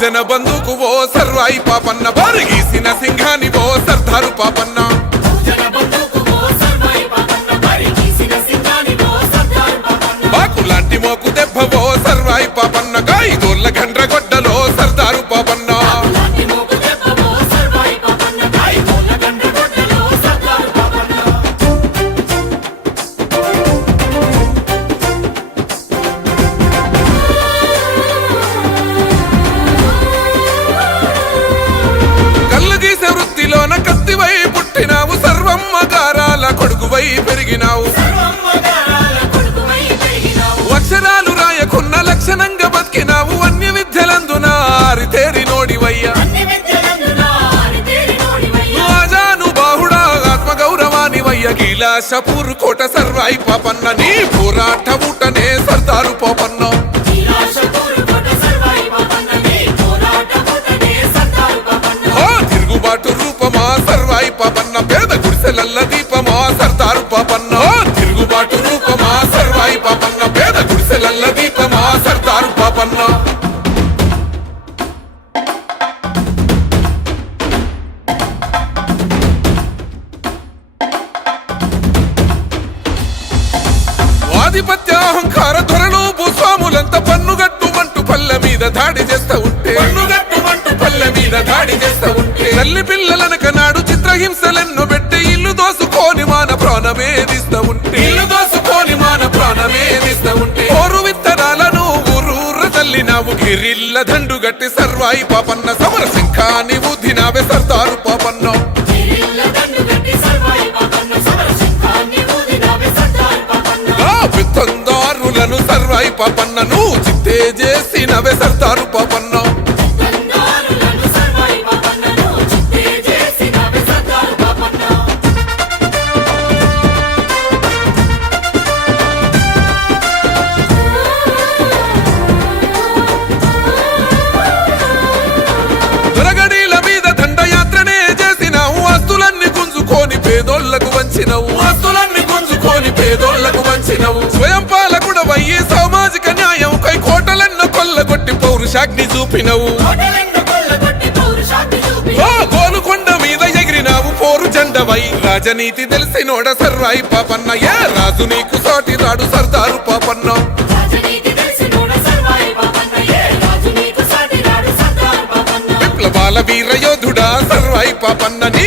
బహుజన బంధుకు ఓ సర్వాయి పాపన్న బారిగీసిన సింహాని ఓ సర్దారు పాపన్న బాకులాంటి మోకు దెబ్బ ఓ సర్వాయి పాపన్న గాయిదోళ్ళ గండ్రగొడ్డలో సర్దారు పాపన్న కత్తివై పుట్టినావు సర్వమ్మ గారాల కొడుకువై పెరిగినావు అక్షరాలు రాయకున్న లక్షణంగా బతికినావు అన్య విద్యలందున ఆరితేరి నోడివయ్యా రాజాను బాహుడా ఆత్మగౌరవానివయ్య కైలాసపూర్ కోట సర్వాయి పాపన్న నీ పోరాట ఊటనే సర్దారు పాపన్న సర్వాయి పాపన్న పేద గుడిసెలల్ల దీపమా సర్దారు పాపన్న తిరుగుబాటు రూపమా సర్వాయి పాపన్న పేద గుడిసెలల్ల దీపమా సర్దారు పాపన్న ఆధిపత్య అహంకార ధొరలు భూస్వాములంత పన్నుగట్టుమంటూ పల్లె మీద దాడి చేస్తా ఉంటే పల్లె మీద దాడి చేస్తా ఉంటే తల్లి పిల్లలనక నాడు చిత్రహింసలెన్నో పెట్టే ఇల్లు దోసుకొని మాన ప్రాణమేదిస్తా ఉంటే ఓరు విత్తనాలను ఊరూర తల్లినావు గిరిల్ల దండు గట్టి సర్వాయి పాపన్న సమర శంఖాని ఊదినావే సర్దారు పాపన్న విత్తందారులను సర్వాయి పాపన్న నువ్వు చిత్తే చేసినవే సర్దారు పాపన్న పేదోళ్లకు వంచినవు స్వయం పాలకుడవయ్యి సామాజిక న్యాయం కై కోటలెన్నో కొల్లగొట్టి పౌరుషాగ్ని చూపినవు గోలుకొండ మీద ఎగిరినావు పోరు జెండవై రాజనీతి తెలిసినోడ సర్వాయి పాపన్న ఏ రాజు నీకు సాటి రాడు సర్దారు పాపన్న విప్లవాల వీర యోధుడా సర్వాయి పాపన్న నీ